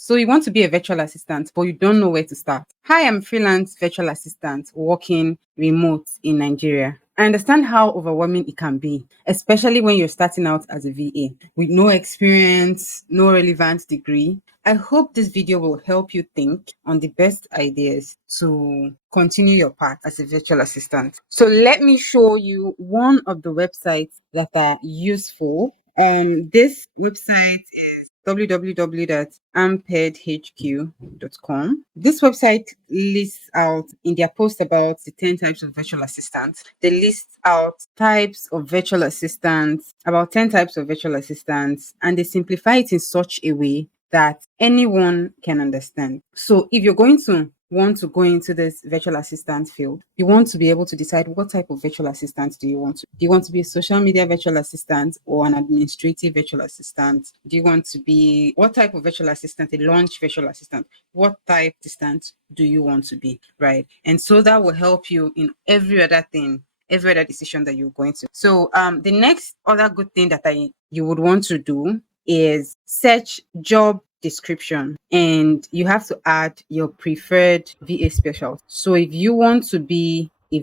So you want to be a virtual assistant, but you don't know where to start. Hi, I'm a freelance virtual assistant working remote in Nigeria. I understand how overwhelming it can be, especially when you're starting out as a VA with no experience, no relevant degree. I hope this video will help you think on the best ideas to continue your path as a virtual assistant. So let me show you one of the websites that are useful. This website is www.ampedhq.com. This website lists out in their post about the 10 types of virtual assistants. They list out types of virtual assistants, about 10 types of virtual assistants, and they simplify it in such a way that anyone can understand. So if you're going to want to go into this virtual assistant field, you want to be able to decide what type of virtual assistant do you want to. Do you want to be a social media virtual assistant or an administrative virtual assistant? Do you want to be what type of virtual assistant? A launch virtual assistant? What type assistant do you want to be? Right. And so that will help you in every other thing, every other decision that you're going to. So the next other good thing that you would want to do is search job description, and you have to add your preferred VA special. So if you want to be a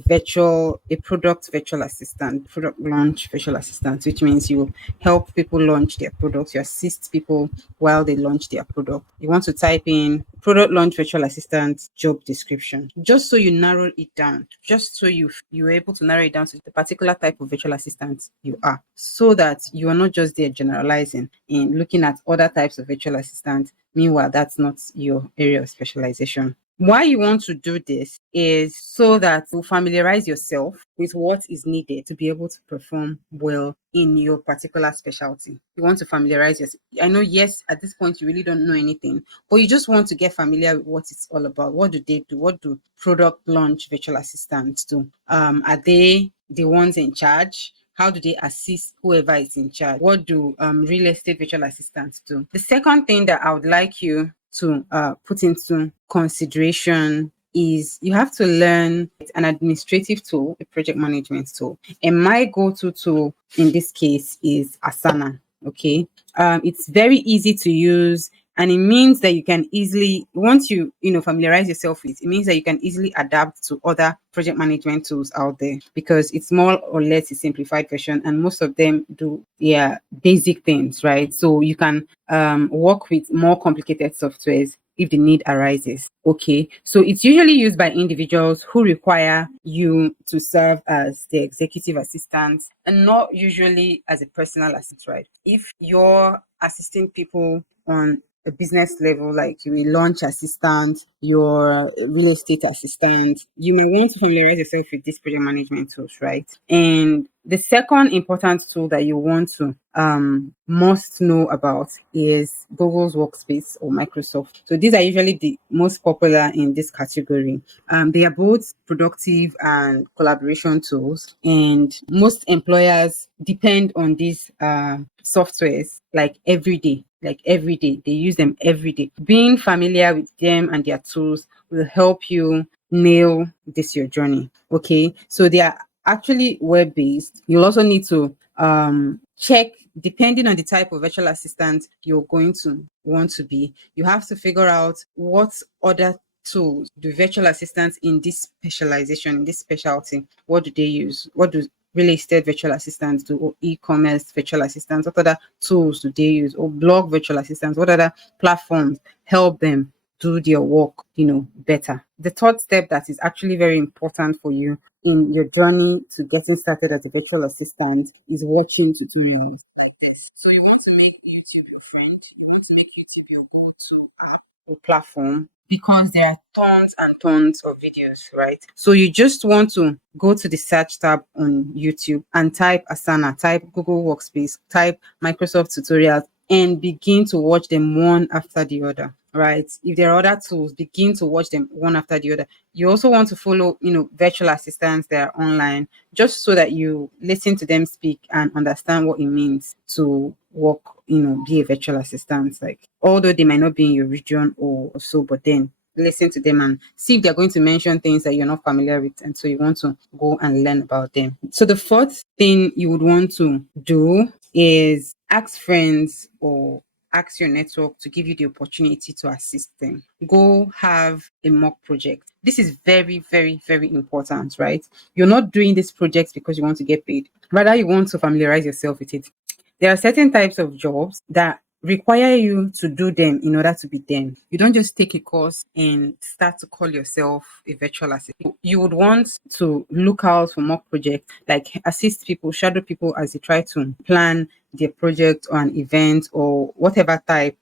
product virtual assistant, product launch virtual assistant, which means you help people launch their products, you assist people while they launch their product. You want to type in product launch virtual assistant job description, just so you narrow it down, just so you're able to narrow it down to the particular type of virtual assistant you are, so that you are not just there generalizing and looking at other types of virtual assistants. Meanwhile, that's not your area of specialization. Why you want to do this is so that you familiarize yourself with what is needed to be able to perform well in your particular specialty. You want to familiarize yourself. I know, yes, at this point you really don't know anything, but you just want to get familiar with what it's all about. What do they do? What do product launch virtual assistants do? Are they the ones in charge? How do they assist whoever is in charge? What do real estate virtual assistants do? The second thing that I would like you to put into consideration is you have to learn an administrative tool, a project management tool. And my go-to tool in this case is Asana. Okay. It's very easy to use, and it means that you can easily, once you familiarize yourself with it, means that you can easily adapt to other project management tools out there, because it's more or less a simplified version, and most of them do basic things, right? So you can work with more complicated softwares if the need arises. Okay, so it's usually used by individuals who require you to serve as the executive assistant and not usually as a personal assistant, right? If you're assisting people on a business level, like you're a launch assistant, you're a real estate assistant, you may want to familiarize yourself with these project management tools, right? And the second important tool that you want to must know about is Google's Workspace or Microsoft. So these are usually the most popular in this category. They are both productive and collaboration tools, and most employers depend on these softwares like every day. They use them every day. Being familiar with them and their tools will help you nail your journey. Okay, so they are actually web-based. You'll also need to check, depending on the type of virtual assistant you're going to want to be. You have to figure out what other tools do virtual assistants in this specialization, in this specialty, what do they use? What do real estate virtual assistants do, or e-commerce virtual assistants? What other tools do they use? Or blog virtual assistants? What other platforms help them do their work, better? The third step that is actually very important for you in your journey to getting started as a virtual assistant is watching tutorials like this. So you want to make YouTube your friend. You want to make YouTube your go-to app or platform, because there are tons and tons of videos, right? So you just want to go to the search tab on YouTube and type Asana, type Google Workspace, type Microsoft tutorials, and begin to watch them one after the other, right? If there are other tools, begin to watch them one after the other. You also want to follow, virtual assistants that are online, just so that you listen to them speak and understand what it means to work, be a virtual assistant. Like, although they might not be in your region or so, but then listen to them and see if they're going to mention things that you're not familiar with, and so you want to go and learn about them. So the fourth thing you would want to do is ask friends or ask your network to give you the opportunity to assist them. Go have a mock project. This is very, very, very important, right? You're not doing this project because you want to get paid. Rather, you want to familiarize yourself with it. There are certain types of jobs that require you to do them in order to be them. You don't just take a course and start to call yourself a virtual assistant. You would want to look out for mock projects, like assist people, shadow people as they try to plan their project or an event or whatever type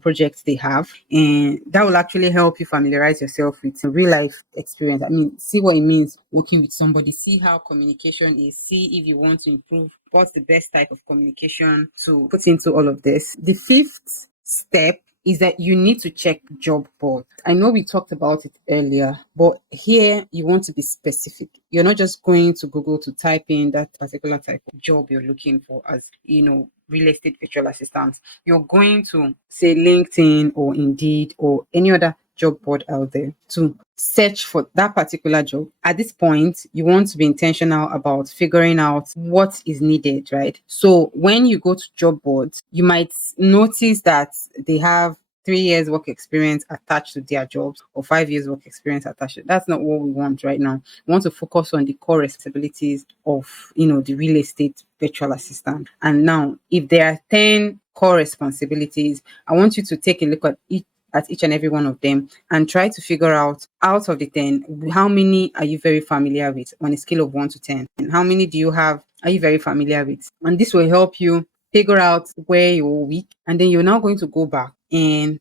projects they have, and that will actually help you familiarize yourself with real life experience. I mean, see what it means working with somebody, see how communication is, see if you want to improve what's the best type of communication to put into all of this. The fifth step is that you need to check job board. I know we talked about it earlier, but here you want to be specific. You're not just going to Google to type in that particular type of job you're looking for as, real estate virtual assistants. You're going to say LinkedIn or Indeed or any other job board out there to search for that particular job. At this point, you want to be intentional about figuring out what is needed, right? So when you go to job boards, you might notice that they have 3 years work experience attached to their jobs or 5 years work experience attached. That's not what we want right now. We want to focus on the core responsibilities of, the real estate virtual assistant. And now, if there are 10 core responsibilities, I want you to take a look at each and every one of them and try to figure out of the 10, how many are you very familiar with on a scale of 1 to 10? And how many are you very familiar with? And this will help you figure out where you're weak. And then you're now going to go back to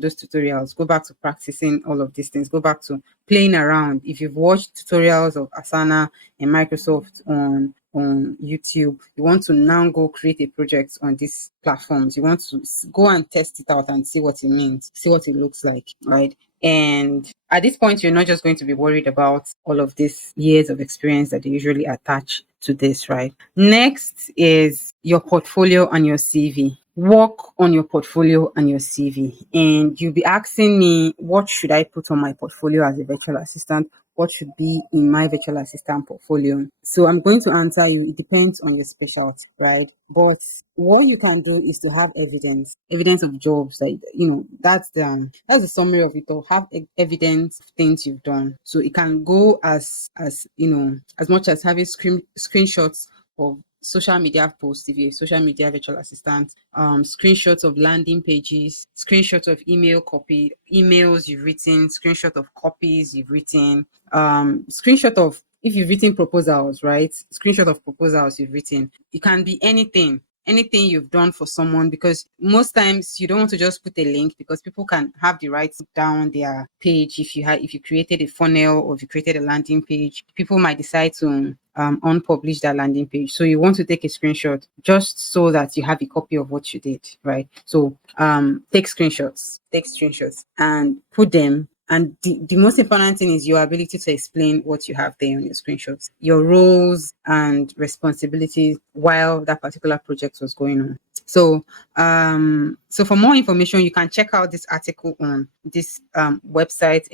those tutorials, go back to practicing all of these things, go back to playing around. If you've watched tutorials of Asana and Microsoft on YouTube, you want to now go create a project on these platforms. You want to go and test it out and see what it means, see what it looks like, right? And at this point, you're not just going to be worried about all of these years of experience that they usually attach to this, right? Next is your portfolio and your CV. Work on your portfolio and your CV. And you'll be asking me, what should I put on my portfolio as a virtual assistant? What should be in my virtual assistant portfolio? So I'm going to answer you, it depends on your specialty, right? But what you can do is to have evidence of jobs. Like, that's the summary of it all. Have evidence of things you've done. So it can go as much as having screenshots of social media posts if you're a social media virtual assistant, screenshots of landing pages, screenshots of emails you've written, screenshot of copies you've written, screenshot of if you've written proposals, right? Screenshot of proposals you've written. It can be anything you've done for someone, because most times you don't want to just put a link, because people can have the right to down their page. If you created a funnel or if you created a landing page, people might decide to unpublish that landing page. So you want to take a screenshot just so that you have a copy of what you did, right? So take screenshots and put them. And the most important thing is your ability to explain what you have there on your screenshots, your roles and responsibilities while that particular project was going on. So, for more information, you can check out this article on this website,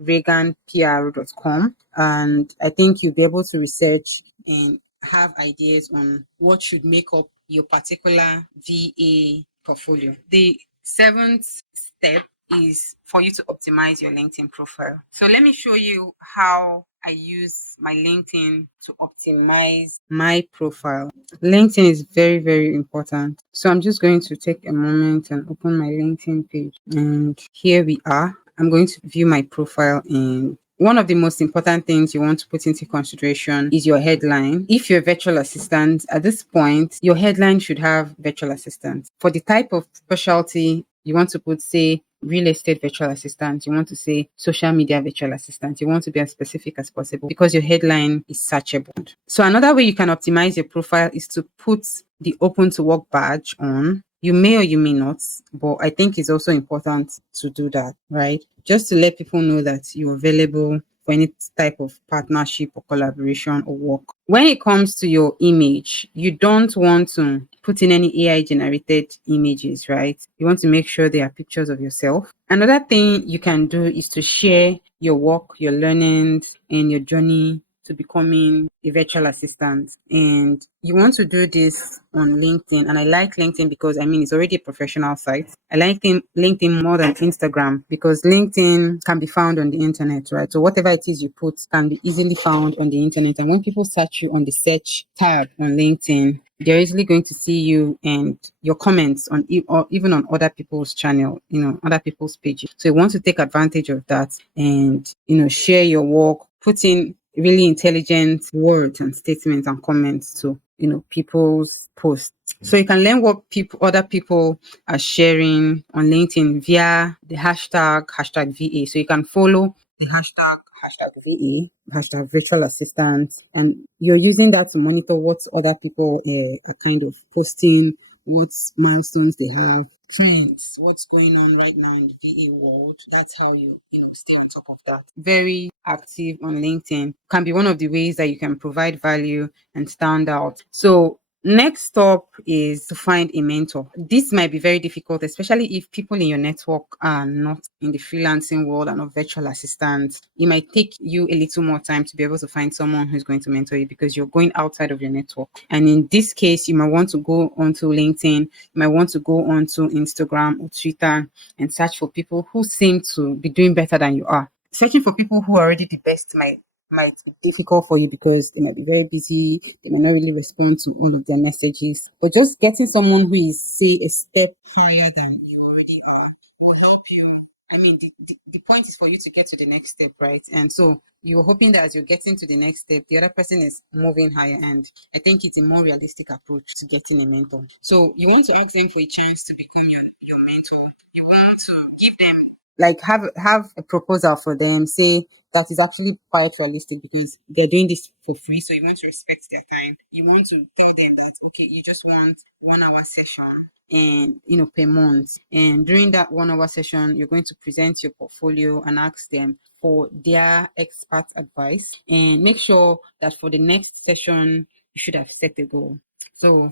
emilyreaganpr.com, and I think you'll be able to research and have ideas on what should make up your particular VA portfolio. The seventh step is for you to optimize your LinkedIn profile. So let me show you how I use my LinkedIn to optimize my profile. LinkedIn is very, very important. So I'm just going to take a moment and open my LinkedIn page. And here we are. I'm going to view my profile, and one of the most important things you want to put into consideration is your headline. If you're a virtual assistant, at this point, your headline should have virtual assistant. For the type of specialty, you want to put, say, real estate virtual assistant. You want to say social media virtual assistant. You want to be as specific as possible because your headline is searchable. So another way you can optimize your profile is to put the open to work badge on. You may or you may not, but I think it's also important to do that, right? Just to let people know that you're available for any type of partnership or collaboration or work. When it comes to your image, you don't want to put in any AI generated images, right? You want to make sure they are pictures of yourself. Another thing you can do is to share your work, your learnings, and your journey to becoming a virtual assistant. And you want to do this on LinkedIn. And I like LinkedIn because it's already a professional site. I like LinkedIn more than Instagram because LinkedIn can be found on the internet, right? So whatever it is you put can be easily found on the internet. And when people search you on the search tab on LinkedIn, they're easily going to see you and your comments on or even on other people's channel, other people's pages. So you want to take advantage of that and share your work, put in really intelligent words and statements and comments to people's posts. So you can learn what other people are sharing on LinkedIn via the hashtag VA. So you can follow the hashtag VA, hashtag virtual assistant, and you're using that to monitor what other people are kind of posting, what milestones they have, trends, what's going on right now in the VA world. That's how you stay on top of that. Very active on LinkedIn can be one of the ways that you can provide value and stand out. So next up is to find a mentor. This might be very difficult, especially if people in your network are not in the freelancing world and not virtual assistants. It might take you a little more time to be able to find someone who's going to mentor you because you're going outside of your network. And in this case, you might want to go onto LinkedIn, you might want to go onto Instagram or Twitter and search for people who seem to be doing better than you are. Searching for people who are already the best might be difficult for you because they might be very busy. They might not really respond to all of their messages. But just getting someone who is, say, a step higher than you already are will help you. The point is for you to get to the next step, right? And so you're hoping that as you're getting to the next step, the other person is moving higher. And I think it's a more realistic approach to getting a mentor. So you want to ask them for a chance to become your mentor. You want to give them like have a proposal for them, say that is actually quite realistic because they're doing this for free. So you want to respect their time. You want to tell them that okay, you just want 1 hour session and per month. And during that 1 hour session, you're going to present your portfolio and ask them for their expert advice. And make sure that for the next session, you should have set a goal. So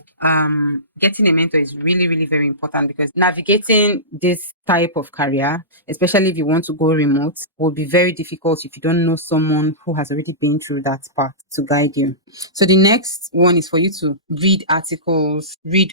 getting a mentor is really, really very important because navigating this type of career, especially if you want to go remote, will be very difficult if you don't know someone who has already been through that path to guide you. So the next one is for you to read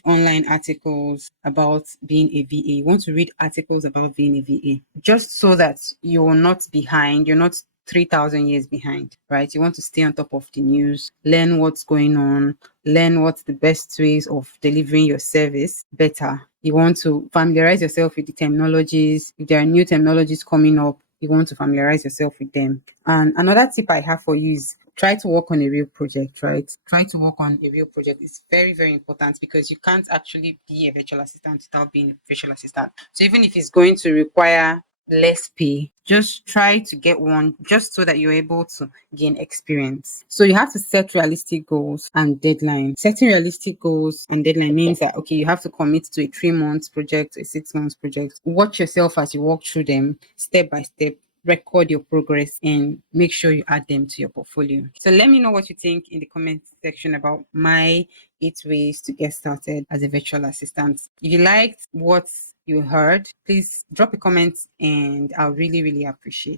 online articles about being a VA. You want to read articles about being a VA just so that you're not behind, you're not 3,000 years behind, right? You want to stay on top of the news, learn what's going on, learn what's the best ways of delivering your service better. You want to familiarize yourself with the terminologies. If there are new terminologies coming up, you want to familiarize yourself with them. And another tip I have for you is try to work on a real project, right? Try to work on a real project. It's very, very important because you can't actually be a virtual assistant without being a virtual assistant. So even if it's going to require less pay, just try to get one just so that you're able to gain experience. So you have to set realistic goals and deadlines. Setting realistic goals and deadline means that okay, you have to commit to a 3 months project, a 6 months project. Watch yourself as you walk through them step by step, record your progress, and make sure you add them to your portfolio. So let me know what you think in the comment section about my 8 ways to get started as a virtual assistant. If you liked what you heard, please drop a comment and I'll really, really appreciate it.